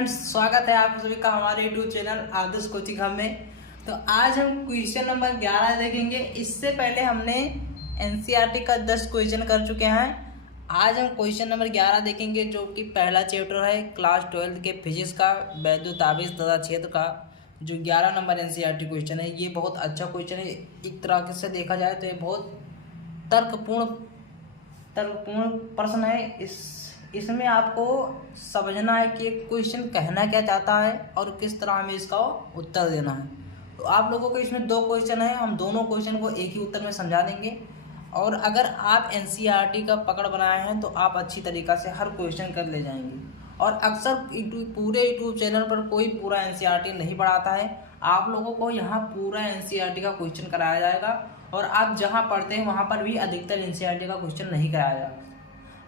Friends, स्वागत है आप सभी का हमारे यूट्यूब चैनल आदर्श कोचिंग हब में। तो आज हम क्वेश्चन नंबर 11 देखेंगे। इससे पहले हमने एनसीईआरटी का 10 क्वेश्चन कर चुके हैं। आज हम क्वेश्चन नंबर 11 देखेंगे, जो कि पहला चैप्टर है क्लास 12 के फिजिक्स का वैद्युत आवेश तथा क्षेत्र का, जो 11 नंबर एनसीईआरटी क्वेश्चन है। ये बहुत अच्छा क्वेश्चन है। एक तरह से देखा जाए तो ये बहुत तर्कपूर्ण प्रश्न है। इसमें आपको समझना है कि क्वेश्चन कहना क्या चाहता है और किस तरह हमें इसका उत्तर देना है। तो आप लोगों को इसमें 2 क्वेश्चन है, हम दोनों क्वेश्चन को एक ही उत्तर में समझा देंगे। और अगर आप एनसीईआरटी का पकड़ बनाए हैं तो आप अच्छी तरीक़ा से हर क्वेश्चन कर ले जाएंगे। और अक्सर पूरे यूट्यूब चैनल पर कोई पूरा एनसीईआरटी नहीं पढ़ाता है। आप लोगों को यहाँ पूरा एनसीईआरटी का क्वेश्चन कराया जाएगा, और आप जहाँ पढ़ते हैं वहाँ पर भी अधिकतर एनसीईआरटी का क्वेश्चन नहीं कराया जाएगा।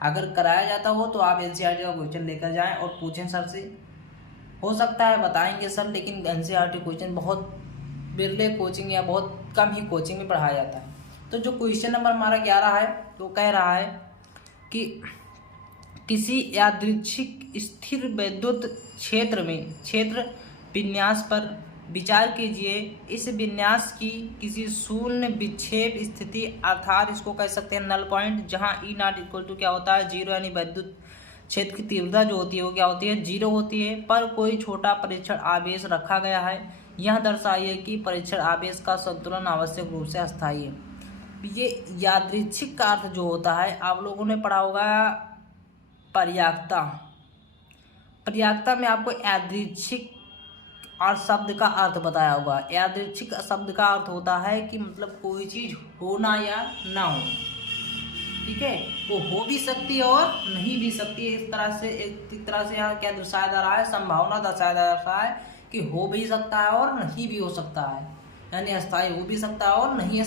अगर कराया जाता हो तो आप एनसीईआरटी का क्वेश्चन लेकर जाएं और पूछें सर से। हो सकता है बताएंगे सर, लेकिन एनसीईआरटी क्वेश्चन बहुत बिरले कोचिंग या बहुत कम ही कोचिंग में पढ़ाया जाता है। तो जो क्वेश्चन नंबर हमारा 11 है, तो कह रहा है कि किसी यादृच्छिक स्थिर वैद्युत क्षेत्र में क्षेत्र विन्यास पर विचार कीजिए। इस विन्यास की किसी शून्य विक्षेप स्थिति, अर्थात इसको कह सकते हैं नल पॉइंट, जहां ई नॉट इक्वल टू क्या होता है 0, यानी वैद्युत क्षेत्र की तीव्रता जो होती है वो क्या होती है 0 होती है, पर कोई छोटा परीक्षण आवेश रखा गया है। यह दर्शाइए कि परीक्षण आवेश का संतुलन आवश्यक रूप से अस्थायी है। ये यादृच्छिक का अर्थ जो होता है, आप लोगों ने पढ़ा होगा पर्याप्तता। पर्याप्तता में आपको यादृच्छिक और शब्द का अर्थ बताया होगा। यादृच्छिक शब्द का अर्थ होता है कि मतलब कोई चीज़ होना या ना हो, ठीक है। वो हो भी सकती है और नहीं भी सकती है। एक तरह से यहाँ क्या दर्शाया जा रहा है, संभावना दर्शाया जा रहा है कि हो भी सकता है और नहीं भी हो सकता है, यानी अस्थायी हो भी सकता है और नहीं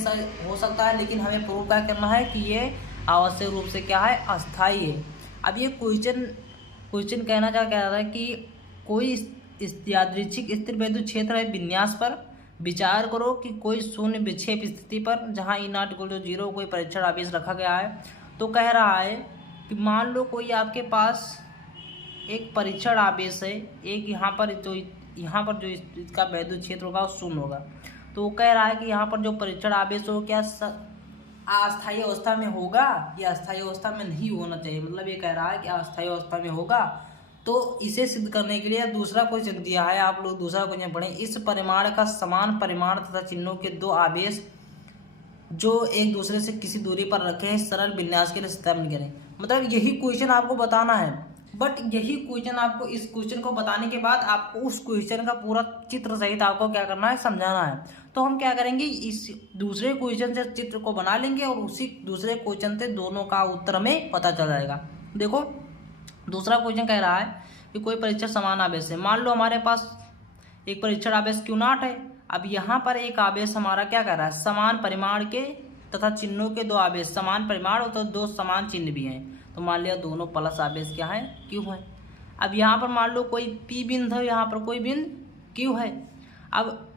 हो सकता है। लेकिन हमें प्रूव क्या करना है कि ये आवश्यक रूप से क्या है, अस्थायी है। अब ये क्वेश्चन कहना क्या कह रहा है कि कोई यादृच्छिक स्थिर वैद्युत क्षेत्र है विन्यास पर विचार करो कि कोई शून्य विक्षेप स्थिति पर, जहां ई नॉट इक्वल टू 0 कोई परीक्षण आवेश रखा गया है। तो कह रहा है कि मान लो कोई आपके पास एक परीक्षण आवेश है, एक यहाँ पर जो इसका वैद्युत क्षेत्र होगा वो 0 होगा। तो वो कह रहा है कि यहाँ पर जो परीक्षण आवेश हो क्या अस्थायी अवस्था में होगा या अस्थायी अवस्था में नहीं होना चाहिए। मतलब ये कह रहा है कि अस्थायी अवस्था में होगा। तो इसे सिद्ध करने के लिए दूसरा क्वेश्चन दिया है, आप लोग दूसरा क्वेश्चन पढ़ें। इस परिमाण का समान परिमाण तथा चिन्हों के 2 आवेश जो एक दूसरे से किसी दूरी पर रखे हैं, सरल विन्यास के लिए सत्यापन करें। मतलब यही क्वेश्चन आपको बताना है, बट यही क्वेश्चन आपको, इस क्वेश्चन को बताने के बाद आपको उस क्वेश्चन का पूरा चित्र सहित आपको क्या करना है, समझाना है। तो हम क्या करेंगे, इस दूसरे क्वेश्चन से चित्र को बना लेंगे और उसी दूसरे क्वेश्चन से दोनों का उत्तर हमें पता चल जाएगा। देखो दूसरा क्वेश्चन कह रहा है कि कोई परीक्षण समान आवेश है। मान लो हमारे पास एक परीक्षण आवेश Q0 है। अब यहाँ पर एक आवेश हमारा क्या कर रहा है, समान परिमाण के तथा चिन्हों के 2 आवेश, समान परिमाण और तो 2 समान चिन्ह भी हैं। तो मान लिया दोनों प्लस आवेश क्या है, Q है। अब यहाँ पर मान लो कोई P बिंदु है, यहाँ पर कोई बिंदु Q है। अब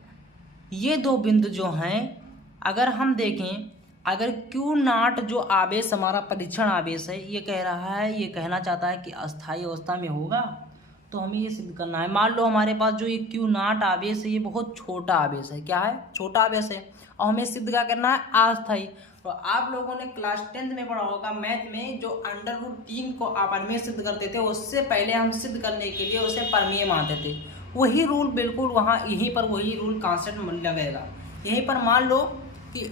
ये 2 बिंदु जो हैं, अगर हम देखें, अगर Q0 जो आवेश हमारा परीक्षण आवेश है, ये कह रहा है, ये कहना चाहता है कि अस्थायी अवस्था में होगा, तो हमें ये सिद्ध करना है। मान लो हमारे पास जो ये Q0 आवेश है, ये बहुत छोटा आवेश है। क्या है, छोटा आवेश है, और हमें सिद्ध क्या करना है, अस्थायी। तो आप लोगों ने क्लास 10th में पढ़ा होगा मैथ में, जो √3 को अपरिमेय सिद्ध करते थे, उससे पहले हम सिद्ध करने के लिए उसे परमेय मानते थे। वही रूल बिल्कुल वहाँ यहीं पर वही रूल कॉन्सेप्ट लगेगा। यहीं पर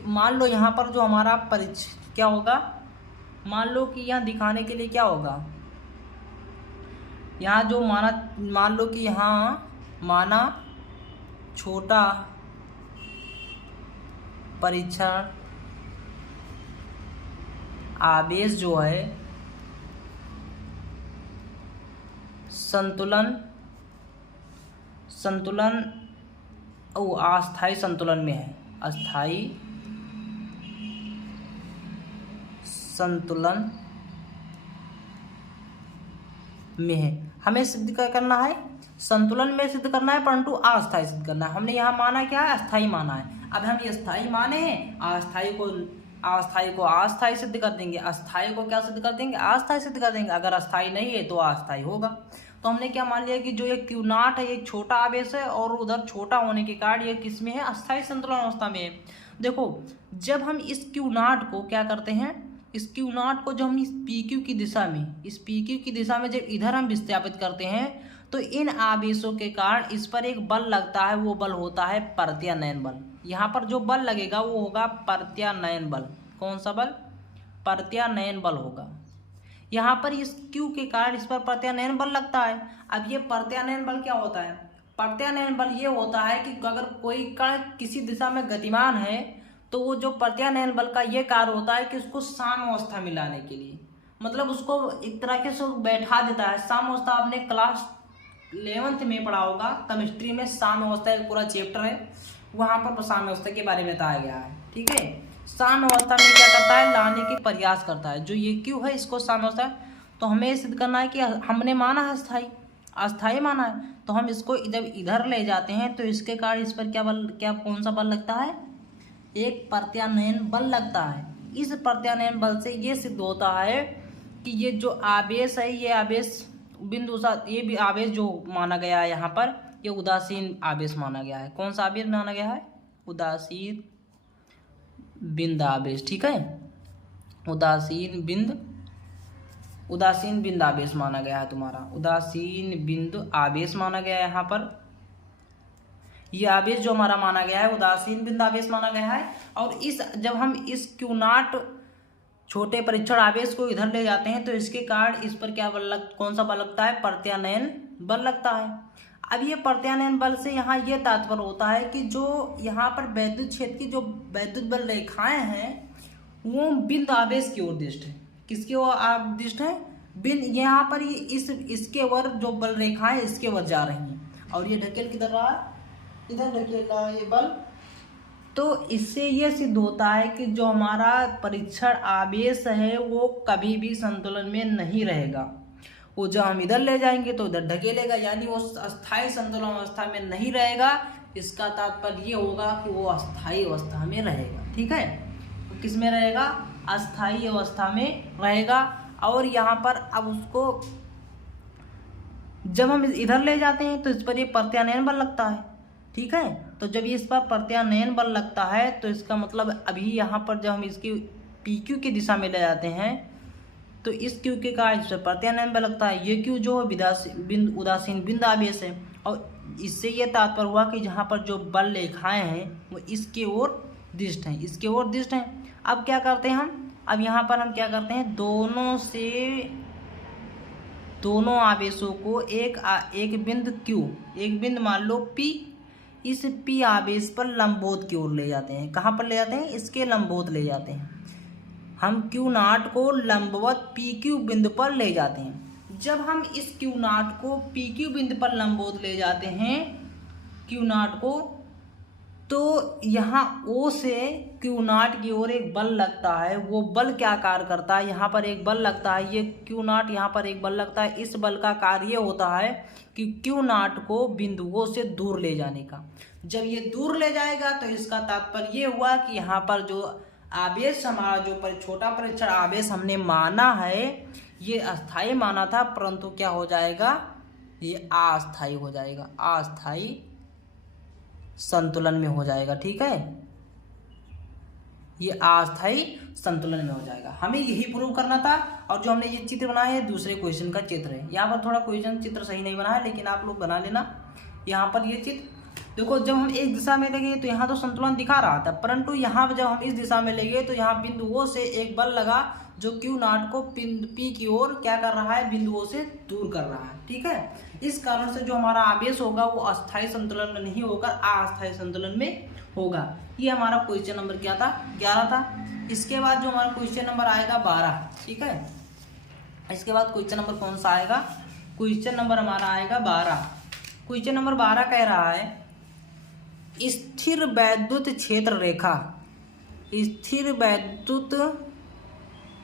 मान लो यहाँ पर जो हमारा क्या होगा, मान लो कि यहाँ दिखाने के लिए क्या होगा, यहाँ जो मान लो कि यहाँ माना छोटा परीक्षण आवेश जो है अस्थायी संतुलन में है, अस्थायी संतुलन में है। हमें सिद्ध क्या करना है, संतुलन में सिद्ध करना है, परंतु अस्थायी सिद्ध करना है। हमने यहाँ माना क्या है, अस्थायी माना है। अब हम ये अस्थायी माने हैं, अस्थायी को अस्थायी सिद्ध कर देंगे, अस्थायी को क्या सिद्ध कर देंगे, अस्थायी सिद्ध कर देंगे। अगर अस्थायी नहीं है तो अस्थायी होगा। तो हमने क्या मान लिया कि जो ये क्यू नॉट है ये एक छोटा आवेश है और उधर छोटा होने के कारण ये किस में है, अस्थायी संतुलन अवस्था में है। देखो जब हम इस क्यू नॉट को क्या करते हैं, इस क्यू नॉट को जो हम इस पी क्यू की दिशा में, इस पी क्यू की दिशा में जब इधर हम विस्थापित करते हैं तो इन आवेशों के कारण इस पर एक बल लगता है, वो बल होता है प्रत्यानयन बल। यहाँ पर जो बल लगेगा वो होगा प्रत्यानयन बल। कौन सा बल? प्रत्यानयन बल होगा। यहाँ पर इस क्यू के कारण इस पर प्रत्यानयन बल लगता है। अब ये प्रत्यानयन बल क्या होता है? प्रत्यानयन बल ये होता है कि अगर कोई कण किसी दिशा में गतिमान है तो वो जो प्रत्यानयन बल का ये कार्य होता है कि उसको साम्यावस्था में लाने के लिए, मतलब उसको एक तरीके से बैठा देता है। साम्यावस्था आपने क्लास 11th में पढ़ा होगा, केमिस्ट्री में साम्यावस्था एक पूरा चैप्टर है, वहाँ पर साम्यावस्था के बारे में बताया गया है। ठीक है, साम्यावस्था में क्या करता है, लाने के प्रयास करता है। जो ये क्यू है इसको साम्यावस्था, तो हमें सिद्ध करना है कि हमने माना है अस्थाई, अस्थाई माना है, तो हम इसको जब इधर ले जाते हैं तो इसके कारण इस पर क्या बल, क्या कौन सा बल लगता है? एक प्रत्यानयन बल लगता है। इस प्रत्यानयन बल से ये सिद्ध होता है कि ये जो आवेश है, ये आवेश बिंदु सा, ये भी आवेश जो माना गया है यहाँ पर, ये उदासीन आवेश माना गया है। कौन सा आवेश माना गया है? उदासीन बिंद आवेश। ठीक है, उदासीन बिंद आवेश माना गया है तुम्हारा, उदासीन बिंदु आवेश माना गया है यहाँ पर। ये आवेश जो हमारा माना गया है उदासीन बिंदु आवेश माना गया है। और इस जब हम इस क्यू नॉट छोटे परीक्षण आवेश को इधर ले जाते हैं तो इसके कारण इस पर क्या बल कौन सा बल लगता है? प्रत्यानयन बल लगता है। अब ये प्रत्यानयन बल से यहाँ ये तात्पर्य होता है कि जो यहाँ पर वैद्युत क्षेत्र की जो वैद्युत बल रेखाएं हैं वो बिंदु आवेश की ओर दिष्ट है। किसकी ओर दिष्ट है? बिंदु। यहाँ पर ये इसके ओर जो बल रेखाएं इसके ओर जा रही हैं और ये ढकेल किधर रहा है? इधर ढकेल रहा है ये बल। तो इससे ये सिद्ध होता है कि जो हमारा परीक्षण आवेश है वो कभी भी संतुलन में नहीं रहेगा। वो जब हम इधर ले जाएंगे तो इधर ढकेलेगा, यानी वो अस्थायी संतुलन अवस्था में नहीं रहेगा। इसका तात्पर्य ये होगा कि वो अस्थायी अवस्था में रहेगा। ठीक है, तो किस में रहेगा? अस्थायी अवस्था में रहेगा। और यहाँ पर अब उसको जब हम इधर ले जाते हैं तो इस पर ये प्रत्यानयन बल लगता है। ठीक है, तो जब इस पर प्रत्यानयन बल लगता है तो इसका मतलब अभी यहाँ पर जब हम इसकी पी क्यू की दिशा में ले जाते हैं तो इस क्यू के कारण इस पर प्रत्यानयन बल लगता है। ये क्यू जो है उदासीन बिंदु आवेश है और इससे ये तात्पर्य हुआ कि जहाँ पर जो बल रेखाएं हैं वो इसके ओर दिष्ट हैं, इसके ओर दिष्ट हैं। अब क्या करते हैं हम? अब यहाँ पर हम क्या करते हैं, दोनों आवेशों को एक बिंदु क्यू, एक बिंदु मान लो पी, इस पी आवेश पर लंबवत की ओर ले जाते हैं। कहाँ पर ले जाते हैं? इसके लंबवत ले जाते हैं। हम क्यू नॉट को लंबवत पी क्यू बिंदु पर ले जाते हैं। जब हम इस क्यू नॉट को पी क्यू बिंदु पर लंबवत ले जाते हैं क्यू नॉट को, तो यहाँ O से क्यू नॉट की ओर एक बल लगता है। वो बल क्या कार्य करता है? यहाँ पर एक बल लगता है, ये क्यू नॉट यहाँ पर एक बल लगता है। इस बल का कार्य ये होता है कि क्यू नॉट को बिंदुओं से दूर ले जाने का। जब ये दूर ले जाएगा तो इसका तात्पर्य ये हुआ कि यहाँ पर जो आवेश हमारा जो छोटा परीक्षण आवेश हमने माना है ये अस्थायी माना था, परंतु क्या हो जाएगा? ये अस्थायी हो जाएगा, अस्थायी संतुलन में हो जाएगा। ठीक है, ये अस्थायी संतुलन में हो जाएगा। हमें यही प्रूव करना था। और जो हमने ये चित्र बनाया है दूसरे क्वेश्चन का चित्र है। यहाँ पर थोड़ा क्वेश्चन चित्र सही नहीं बना है, लेकिन आप लोग बना लेना। यहाँ पर ये चित्र देखो, जब हम एक दिशा में लेंगे तो यहाँ तो संतुलन दिखा रहा था, परंतु यहाँ जब हम इस दिशा में लेंगे तो यहाँ बिंदुओं से एक बल लगा जो क्यू नॉट को पी की ओर क्या कर रहा है? बिंदुओं से दूर कर रहा है। ठीक है, इस कारण से जो हमारा आवेश होगा वो अस्थायी संतुलन में नहीं होकर अस्थायी संतुलन में होगा। ये हमारा क्वेश्चन नंबर क्या था? 11 था। इसके बाद जो हमारा क्वेश्चन नंबर आएगा 12। ठीक है, इसके बाद क्वेश्चन नंबर कौन सा आएगा? क्वेश्चन नंबर हमारा आएगा 12। क्वेश्चन नंबर 12 कह रहा है स्थिर वैद्युत क्षेत्र रेखा, स्थिर वैद्युत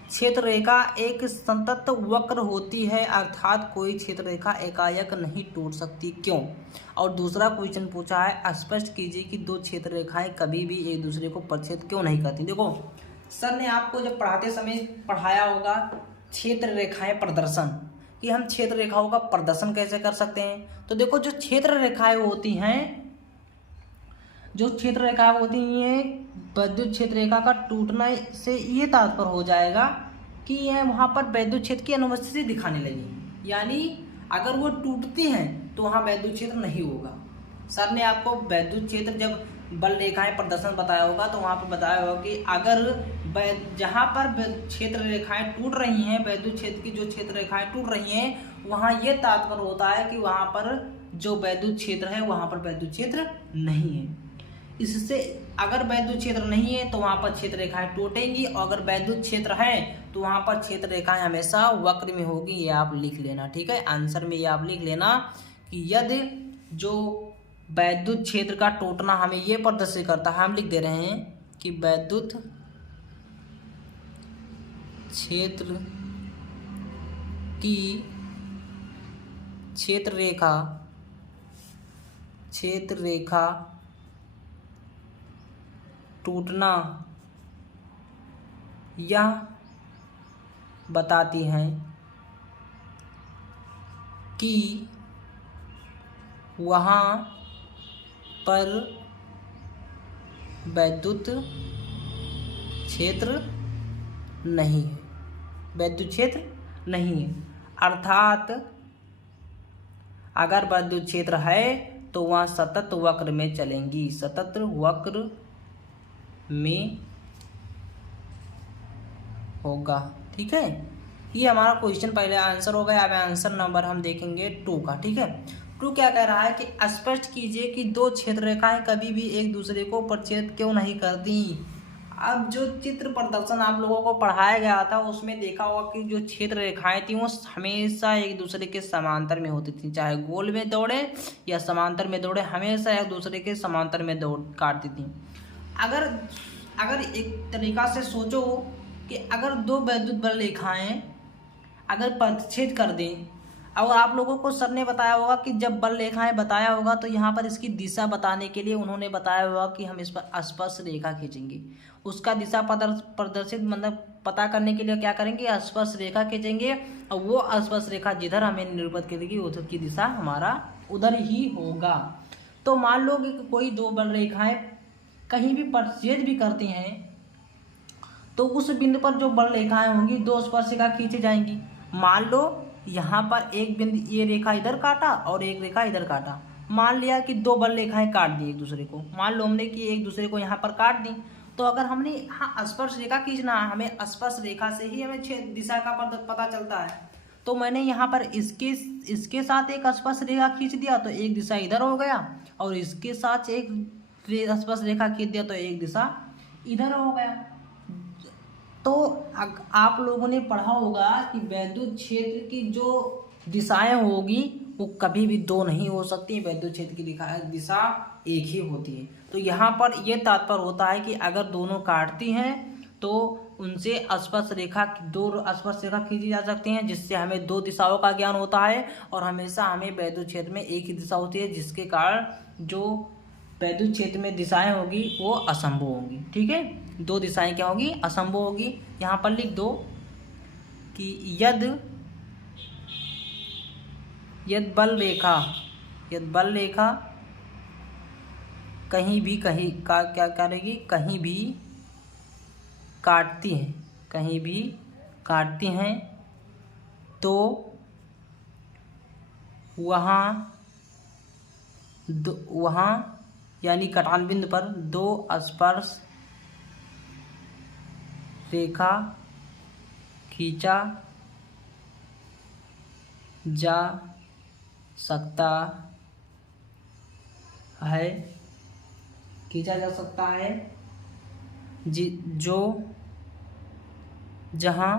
क्षेत्र रेखा एक संतत वक्र होती है, अर्थात कोई क्षेत्र रेखा एकाएक नहीं टूट सकती, क्यों? और दूसरा क्वेश्चन पूछा है स्पष्ट कीजिए कि दो क्षेत्र रेखाएं कभी भी एक दूसरे को प्रतिच्छेद क्यों नहीं करती। देखो, सर ने आपको जब पढ़ाते समय पढ़ाया होगा क्षेत्र रेखाएं प्रदर्शन, कि हम क्षेत्र रेखाओं का प्रदर्शन कैसे कर सकते हैं। तो देखो, जो क्षेत्र रेखाएं होती हैं, जो क्षेत्र रेखाएं होती हैं, विद्युत क्षेत्र रेखा का टूटने से ये तात्पर्य हो जाएगा कि यह वहाँ पर विद्युत क्षेत्र की अनुपस्थिति दिखाने लगी, यानी अगर वो टूटती हैं तो वहाँ विद्युत क्षेत्र नहीं होगा। सर ने आपको विद्युत क्षेत्र जब बल रेखाएं प्रदर्शन बताया होगा तो वहाँ पर बताया होगा कि अगर जहाँ पर क्षेत्र रेखाएं टूट रही हैं, विद्युत क्षेत्र की जो क्षेत्र रेखाएं टूट रही हैं, वहाँ ये तात्पर्य होता है कि वहाँ पर जो विद्युत क्षेत्र है वहाँ पर विद्युत क्षेत्र नहीं है। इससे अगर विद्युत क्षेत्र नहीं है तो वहाँ पर क्षेत्र रेखाएं टूटेंगी, और अगर विद्युत क्षेत्र है तो वहाँ पर क्षेत्र रेखाएं हमेशा वक्र में होगी। ये आप लिख लेना, ठीक है। आंसर में ये आप लिख लेना कि यदि जो विद्युत क्षेत्र का टूटना हमें ये प्रदर्शित करता है, हम लिख दे रहे हैं कि विद्युत क्षेत्र की क्षेत्र रेखा टूटना यह बताती हैं कि वहाँ पर विद्युत क्षेत्र नहीं है, विद्युत क्षेत्र नहीं है। अर्थात अगर विद्युत क्षेत्र है तो वहाँ सतत वक्र में चलेंगी, सतत वक्र में होगा, ठीक है। ये हमारा क्वेश्चन पहले आंसर हो गया। अब आंसर नंबर हम देखेंगे 2 का, ठीक है। 2 क्या कह रहा है कि स्पष्ट कीजिए कि दो क्षेत्र रेखाएं कभी भी एक दूसरे को प्रतिच्छेद क्यों नहीं करती। अब जो चित्र प्रदर्शन आप लोगों को पढ़ाया गया था उसमें देखा होगा कि जो क्षेत्र रेखाएं थी वो हमेशा एक दूसरे के समांतर में होती थी, चाहे गोल में दौड़े या समांतर में दौड़े, हमेशा एक दूसरे के समांतर में दौड़ काटती थी। अगर एक तरीका से सोचो कि अगर दो विद्युत बल रेखाएं अगर प्रतिच्छेद कर दें, अब आप लोगों को सर ने बताया होगा कि जब बल रेखाएं बताया होगा तो यहाँ पर इसकी दिशा बताने के लिए उन्होंने बताया होगा कि हम इस पर स्पर्श रेखा खींचेंगे। उसका दिशा प्रदर्शित मतलब पता करने के लिए क्या करेंगे, स्पर्श रेखा खींचेंगे, और वो स्पर्श रेखा जिधर हमें निरूपित करेगी उधर की दिशा हमारा उधर ही होगा। तो मान लो कि कोई दो बल रेखाएं कहीं भी प्रतिच्छेद भी करती हैं तो उस बिंदु पर जो बल रेखाएं होंगी दो स्पर्श रेखा खींची जाएंगी। मान लो यहाँ पर एक बिंदु, ये रेखा इधर काटा और एक रेखा इधर काटा, मान लिया कि दो बल रेखाएं काट दी एक दूसरे को, मान लो हमने कि एक दूसरे को यहाँ पर काट दी, तो अगर हमने यहाँ स्पर्श रेखा खींचना है, हमें स्पर्श रेखा से ही हमें दिशा का पता चलता है। तो मैंने यहाँ पर इसके साथ एक स्पर्श रेखा खींच दिया तो एक दिशा इधर हो गया, और इसके साथ एक स्पर्श रेखा खींच दिया तो एक दिशा इधर हो गया। तो आप लोगों ने पढ़ा होगा कि विद्युत क्षेत्र की जो दिशाएं होगी वो कभी भी दो नहीं हो सकती, विद्युत क्षेत्र की दिशा एक ही होती है। तो यहाँ पर यह तात्पर्य होता है कि अगर दोनों काटती हैं तो उनसे स्पर्श रेखा, दो स्पर्श रेखा खींची जा सकती हैं, जिससे हमें दो दिशाओं का ज्ञान होता है, और हमेशा हमें विद्युत क्षेत्र में एक ही दिशा होती है, जिसके कारण जो विद्युत क्षेत्र में दिशाएं होगी वो असंभव होंगी, ठीक है। दो दिशाएं क्या होगी, असंभव होगी। यहाँ पर लिख दो कि यद बल रेखा कहीं भी क्या करेगी, कहीं भी काटती हैं तो वहाँ यानी कटान बिंदु पर दो स्पर्श रेखा खींचा जा सकता है, जो जहाँ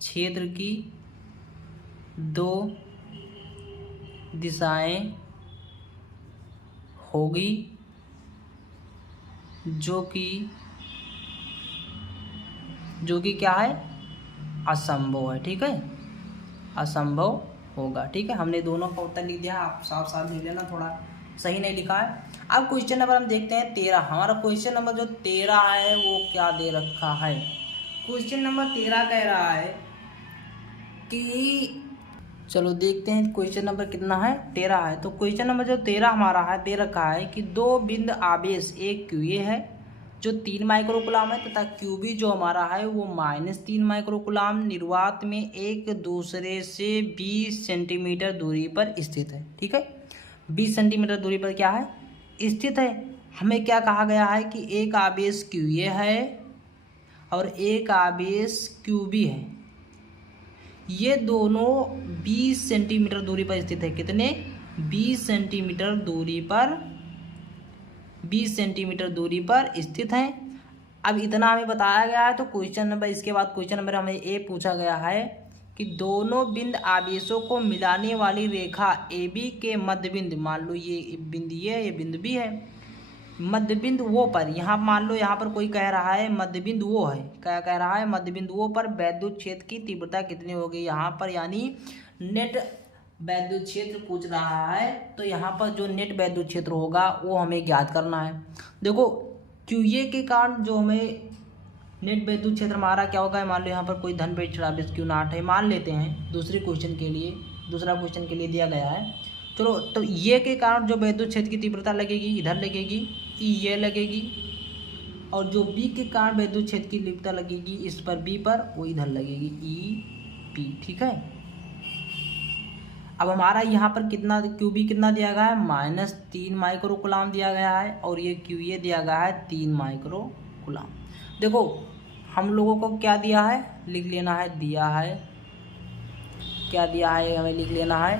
क्षेत्र की दो दिशाएं होगी जो कि क्या है, असंभव है, ठीक है, असंभव होगा, ठीक है। हमने दोनों का उत्तर लिख दिया, आप साफ लिख लेना, थोड़ा सही नहीं लिखा है। अब क्वेश्चन नंबर हम देखते हैं 13। हमारा क्वेश्चन नंबर जो 13 है वो क्या दे रखा है। क्वेश्चन नंबर 13 कह रहा है कि, चलो देखते हैं क्वेश्चन नंबर कितना है, 13 है। तो क्वेश्चन नंबर जो 13 हमारा है दे रखा है कि दो बिंद आवेश एक QA है जो 3 माइक्रोकुलाम है तथा QB जो हमारा है वो -3 माइक्रोकुलाम निर्वात में एक दूसरे से 20 सेंटीमीटर दूरी पर स्थित है। ठीक है, 20 सेंटीमीटर दूरी पर क्या है, स्थित है। हमें क्या कहा गया है कि एक आवेश QA है और एक आवेश QB है, ये दोनों 20 सेंटीमीटर दूरी पर स्थित है। कितने, 20 सेंटीमीटर दूरी पर, 20 सेंटीमीटर दूरी पर स्थित हैं। अब इतना हमें बताया गया है। तो क्वेश्चन नंबर, इसके बाद क्वेश्चन नंबर हमें ये पूछा गया है कि दोनों बिंद आवेशों को मिलाने वाली रेखा AB के मध्य बिंदु, मान लो ये बिंदु ये बिंदु B है, मध्य बिंदु वो पर, यहाँ मान लो यहाँ पर कोई कह रहा है मध्य बिंदु वो है, क्या कह रहा है, मध्य बिंदु वो पर वैद्युत क्षेत्र की तीव्रता कितनी होगी यहाँ पर, यानी नेट वैद्युत क्षेत्र पूछ रहा है। तो यहाँ पर जो नेट वैद्युत क्षेत्र होगा वो हमें ज्ञात करना है। देखो QA के कारण जो हमें नेट वैद्युत क्षेत्र हमारा क्या होगा, मान लो यहाँ पर कोई धन परीक्षण आवेश Q0 है, मान लेते हैं दूसरे क्वेश्चन के लिए, दूसरा क्वेश्चन के लिए दिया गया है। चलो, तो ये के कारण जो वैद्युत क्षेत्र की तीव्रता लगेगी इधर लगेगी, ये लगेगी, और जो B के कारण वैद्युत क्षेत्र की तीव्रता लगेगी इस पर B पर, वो इधर लगेगी EP। ठीक है, अब हमारा यहाँ पर कितना QB कितना दिया गया है, -3 माइक्रोकुलाम दिया गया है, और ये QA दिया गया है 3 माइक्रोकुलाम। देखो हम लोगों को क्या दिया है, लिख लेना है, दिया है, क्या दिया है हमें लिख लेना है,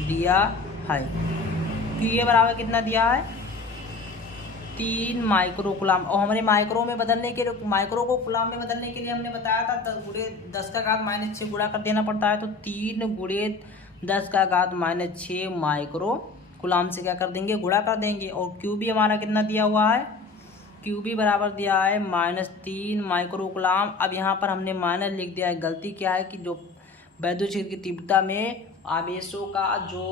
दिया है QA बराबर कितना दिया है, 3 माइक्रोकुलाम। और हमारे माइक्रो में बदलने के लिए, माइक्रो को कुलाम में बदलने के लिए हमने बताया था 10 गुणे 10 का घात -6 गुणा कर देना पड़ता है। तो 3 गुणे 10 का घात -6 माइक्रो कुलाम से क्या कर देंगे, गुणा कर देंगे। और QB हमारा कितना दिया हुआ है, QB बराबर दिया है -3 माइक्रोकुलाम। अब यहाँ पर हमने माइनस लिख दिया है, गलती क्या है कि जो वैद्युत क्षेत्र की तीव्रता में आवेशों का जो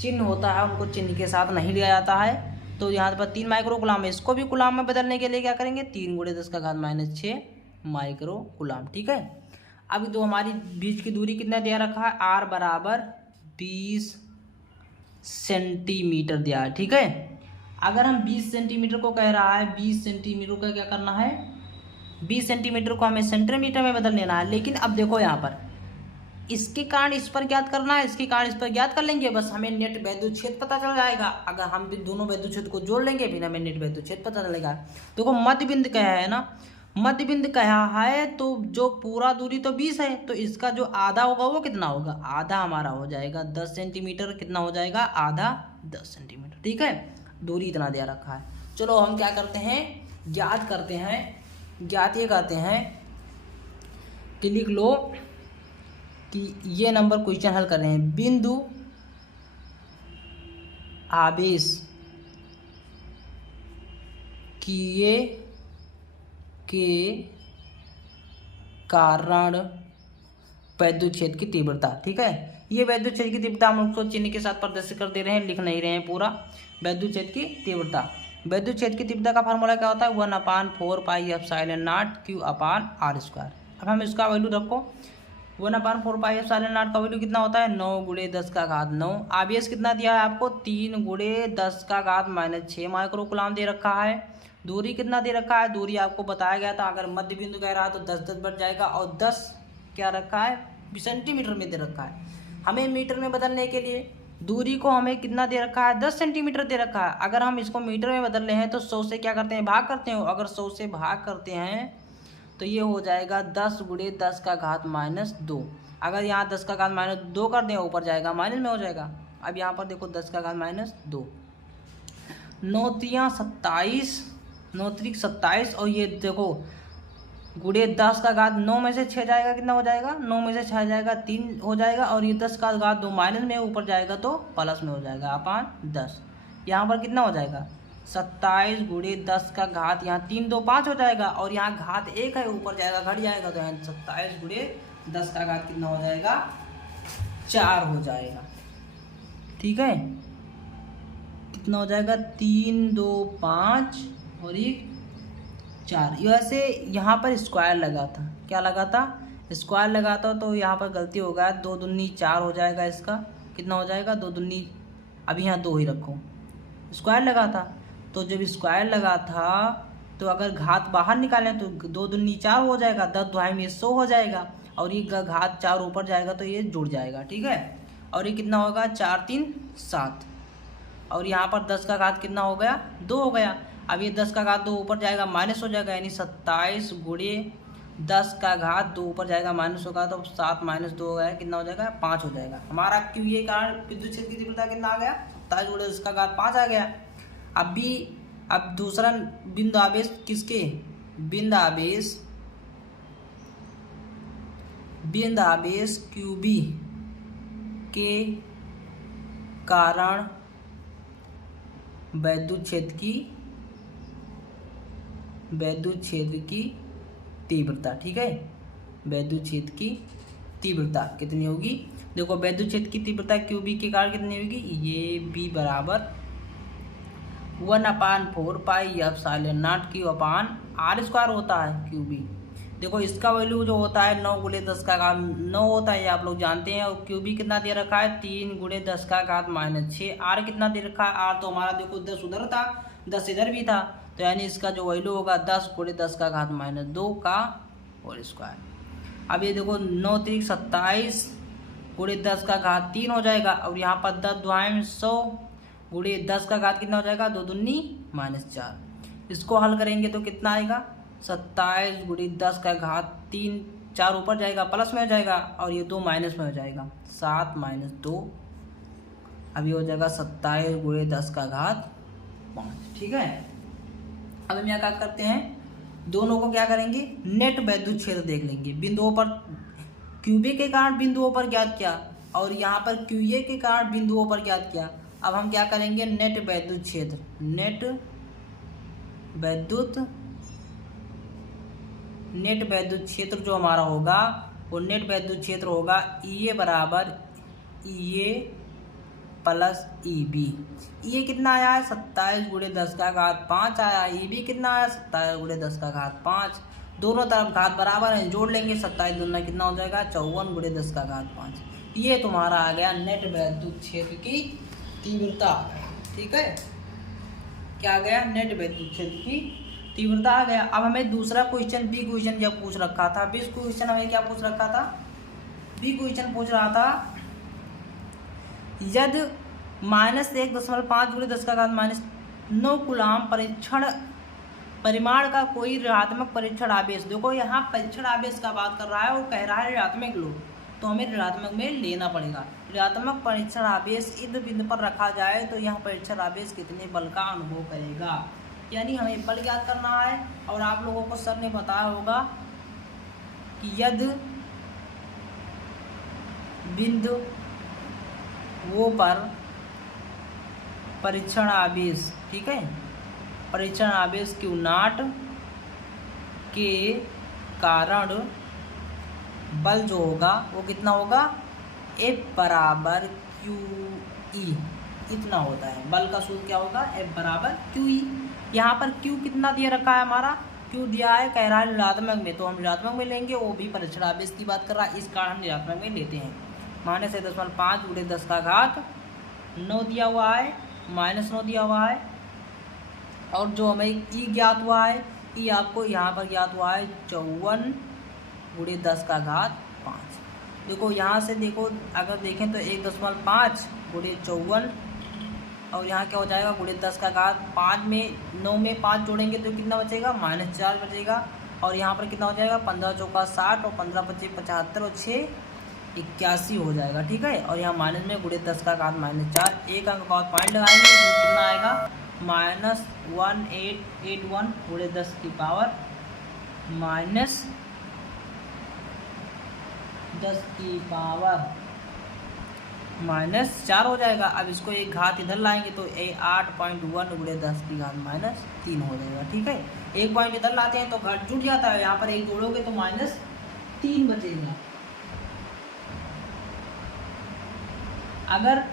चिन्ह होता है उनको चिन्ह के साथ नहीं लिया जाता है। तो यहाँ पर 3 माइक्रोकुलाम है, इसको भी कुलाम में बदलने के लिए क्या करेंगे, 3 गुणे 10 का घात -6 माइक्रोकुलाम। ठीक है, अब तो हमारी बीच की दूरी कितना दिया रखा है, R बराबर 20 सेंटीमीटर दिया है। ठीक है, अगर हम 20 सेंटीमीटर को कह रहा है, 20 सेंटीमीटर का क्या करना है, 20 सेंटीमीटर को हमें सेंटीमीटर में बदल लेना है। लेकिन अब देखो यहाँ पर इसके कारण इस पर ज्ञात करना है, इसके कारण इस पर ज्ञात कर लेंगे, बस हमें नेट वैद्युत क्षेत्र पता चल जाएगा। अगर हम भी दोनों वैद्युत क्षेत्र को जोड़ लेंगे फिर हमें नेट वैद्युत क्षेत्र पता चलेगा। देखो मध्य बिंदु कहा है ना, मध्य बिंदु कहा है, तो जो पूरा दूरी तो 20 है, तो इसका जो आधा होगा वो कितना होगा, आधा हमारा हो जाएगा 10 सेंटीमीटर। कितना हो जाएगा, आधा 10 सेंटीमीटर। ठीक है, दूरी इतना दिया रखा है। चलो हम क्या करते हैं, ज्ञात करते हैं। ज्ञात ये करते हैं कि लिख लो कि ये नंबर क्वेश्चन हल कर रहे हैं, बिंदु आवेश किए के कारण वैद्युत क्षेत्र की तीव्रता। ठीक है, ये वैद्युत क्षेत्र की तीव्रता हम उसको चिन्ह के साथ प्रदर्शित कर दे रहे हैं, लिख नहीं रहे हैं पूरा। वैद्युत क्षेत्र की तीव्रता, वैद्युत क्षेत्र की तीव्रता का फार्मूला क्या होता है, 1/4 पाई एप्सिलॉन नॉट Q/r²। अब हम इसका वैल्यू रखो, 1/4 पाई एप्सिलॉन नॉट का वैल्यू कितना होता है, 9 गुणे 10 का घात 9। आवेश कितना दिया है आपको, 3 गुणे 10 का घात -6 माइक्रोकुलाम दे रखा है। दूरी कितना दे रखा है, दूरी आपको बताया गया था, अगर मध्य बिंदु कह रहा है तो 10 बढ़ जाएगा, और 10 क्या रखा है, सेंटीमीटर में दे रखा है। हमें मीटर में बदलने के लिए दूरी को हमें कितना दे रखा है, 10 सेंटीमीटर दे रखा है। अगर हम इसको मीटर में बदल रहे हैं तो 100 से क्या करते हैं, भाग करते हैं। अगर 100 से भाग करते हैं तो ये हो जाएगा 10 गुणे 10 का घात -2। अगर यहाँ 10 का घात -2 कर दें, ऊपर जाएगा माइनस में हो जाएगा। अब यहाँ पर देखो 10 का घात -2, 9 3 27, 9 3 27, और ये देखो गुणे 10 का घात 9 में से 6 जाएगा, कितना हो जाएगा, 9 में से 6 जाएगा 3 हो जाएगा, और ये 10 का घात 2 माइनस में, ऊपर जाएगा तो प्लस में हो जाएगा अपान 10। यहाँ पर कितना हो जाएगा, 27 गुणे 10 का घात, यहाँ 3 2 5 हो जाएगा, और यहाँ घात 1 है, ऊपर जाएगा घट जाएगा, तो यहाँ 27 गुणे 10 का घात कितना हो जाएगा, 4 हो जाएगा। ठीक है, कितना हो जाएगा 3 2 5 और ये 4। वैसे यहाँ पर स्क्वायर लगा था, क्या लगा था, स्क्वायर लगा था, तो यहाँ पर गलती हो गया, 2 दूनी 4 हो जाएगा, इसका कितना हो जाएगा 2 दूनी, अभी यहाँ 2 ही रखो, स्क्वायर लगा था। तो जब स्क्वायर लगा था तो अगर घात बाहर निकालें तो 2 दूनी 4 हो जाएगा, 10 दुहाई में 100 हो जाएगा, और ये घात 4 ऊपर जाएगा तो ये जुड़ जाएगा, ठीक है। और ये कितना होगा 4 3 7, और यहाँ पर 10 का घात कितना हो गया 2 हो गया। अब ये 10 का घात 2 ऊपर जाएगा माइनस हो जाएगा, यानी 27 गुणे 10 का घात 2 ऊपर जाएगा माइनस होगा, तो 7 माइनस 2 हो गया, कितना हो जाएगा 5 हो जाएगा। हमारा क्यों ये कारण विद्युत क्षेत्र की तीव्रता कितना आ गया 27 गुणे 10 का घात 5 आ गया। अब दूसरा बिंदु आवेश किसके, बिंदु आवेश क्यूबी के कारण विद्युत क्षेत्र की तीव्रता, ठीक है। विद्युत क्षेत्र की तीव्रता कितनी होगी, देखो विद्युत क्षेत्र की तीव्रता क्यूबी के कारण कितनी होगी, ये बी बराबर 1/4 pi epsilon naught q upon r square होता है क्यूबी। देखो इसका वैल्यू जो होता है 9 गुणे 10 का घात 9 होता है, ये आप लोग जानते हैं। और क्यूबी कितना दे रखा है 3 गुणे 10 का घात -6। आर कितना दे रखा है, आर तो हमारा देखो 10 उधर था 10 इधर भी था, तो यानी इसका जो वैल्यू होगा 10 गुणे 10 का घात -2 का होल स्क्वायर। अब ये देखो 9 3 27 गुणे 10 का घात 3 हो जाएगा, और यहाँ पर 10 दुहाई में 100 गुणे 10 का घात कितना हो जाएगा 2 दूनी -4। इसको हल करेंगे तो कितना आएगा 27 गुणे 10 का घात 3, 4 ऊपर जाएगा प्लस में हो जाएगा, और ये 2 माइनस में हो जाएगा, 7 - 2, अब ये हो जाएगा 27 गुणे 10 का घात 5, ठीक है। अब हम यहाँ क्या करते हैं, दोनों को क्या करेंगे नेट विद्युत क्षेत्र देख लेंगे। बिंदुओं पर क्यूबी के कारण बिंदुओं पर ज्ञात किया, और यहाँ पर क्यूए के कारण बिंदुओं पर ज्ञात किया। अब हम क्या करेंगे नेट विद्युत क्षेत्र, नेट विद्युत क्षेत्र जो हमारा होगा वो नेट विद्युत क्षेत्र होगा ई ए बराबर ई ए प्लस ई बी। ये कितना आया है 27 गुणे 10 का घात 5 आया, ई बी कितना आया 27 गुणे 10 का घात 5। दोनों तरफ घात बराबर है, जोड़ लेंगे, 27 दूना कितना हो जाएगा 54 गुणे 10 का घात 5। ये तुम्हारा आ गया नेट विद्युत क्षेत्र की तीव्रता, ठीक है। क्या आ गया नेट विद्युत क्षेत्र की तीव्रता आ गया। अब हमें दूसरा क्वेश्चन बी क्वेश्चन जब पूछ रखा था, बी क्वेश्चन हमें क्या पूछ रखा था, बी क्वेश्चन पूछ रहा था यदि -1.5 गुणे 10 का घात -9 कूलाम परिमाण का कोई ऋणात्मक परीक्षण आवेश, देखो यहाँ परीक्षण आवेश का बात कर रहा है, वो कह रहा है ऋणात्मक लो, तो हमें ऋणात्मक में लेना पड़ेगा। ऋणात्मक परीक्षण आवेश इस बिंदु पर रखा जाए तो यह परीक्षण आवेश कितने बल का अनुभव करेगा, यानी हमें बल ज्ञात करना है। और आप लोगों को सर ने बताया होगा कि यदि बिंदु वो पर परीक्षण आवेश, ठीक है, परीक्षण आवेश क्यू नॉट के कारण बल जो होगा वो कितना होगा F बराबर क्यू ई, इतना होता है। बल का सूत्र क्या होगा F बराबर क्यू ई। यहाँ पर Q कितना दिया रखा है, हमारा Q दिया है, कह रहा है ऋणात्मक में, तो हम ऋणात्मक में लेंगे, वो भी परीक्षण आवेश की बात कर रहा है, इस कारण हम ऋणात्मक में लेते हैं। -1.5 गुणे 10 का घात 9 दिया हुआ है, -9 दिया हुआ है, और जो हमें E ज्ञात हुआ है, E आपको यहाँ पर ज्ञात हुआ है 54 गुणे 10 का घात 5। देखो यहाँ से देखो, अगर देखें तो 1.5 गुणे 54, और यहाँ क्या हो जाएगा गुणे 10 का घात 5 में 9 में 5 जोड़ेंगे तो कितना बचेगा -4 बचेगा, और यहाँ पर कितना हो जाएगा 15 चौका 60 और 15 पच्चीस 75 और 6 81 हो जाएगा, ठीक है। और यहाँ माइनस में गुणे 10 का घात -4, एक अंक बाद पॉइंट लगाएंगे तो कितना आएगा -1881 गुणे 10 की पावर -4 हो जाएगा। अब इसको एक घात इधर लाएंगे तो 8.1 गुणे 10 की घात -3 हो जाएगा, ठीक है। एक पॉइंट इधर लाते हैं तो घात जुड़ जाता है, यहाँ पर एक जोड़ोगे तो -3 बचेगा। अगर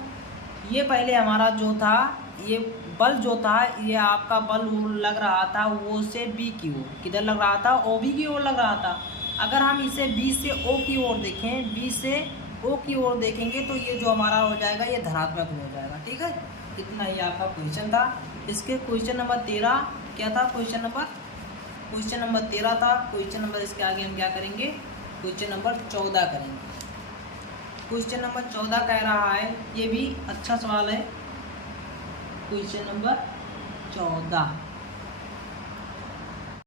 ये पहले हमारा जो था ये बल जो था, ये आपका बल लग रहा था वो से बी की ओर, किधर लग रहा था, ओ बी की ओर लग रहा था। अगर हम इसे बी से ओ की ओर देखें, बी से ओ की ओर देखेंगे तो ये जो हमारा हो जाएगा ये धनात्मक हो जाएगा। ठीक है, इतना ही आपका क्वेश्चन था। इसके क्वेश्चन नंबर 13 क्या था, क्वेश्चन नंबर 13 था। क्वेश्चन नंबर इसके आगे हम क्या करेंगे, क्वेश्चन नंबर 14 करेंगे। क्वेश्चन नंबर 14 कह रहा है, ये भी अच्छा सवाल है। Question number 14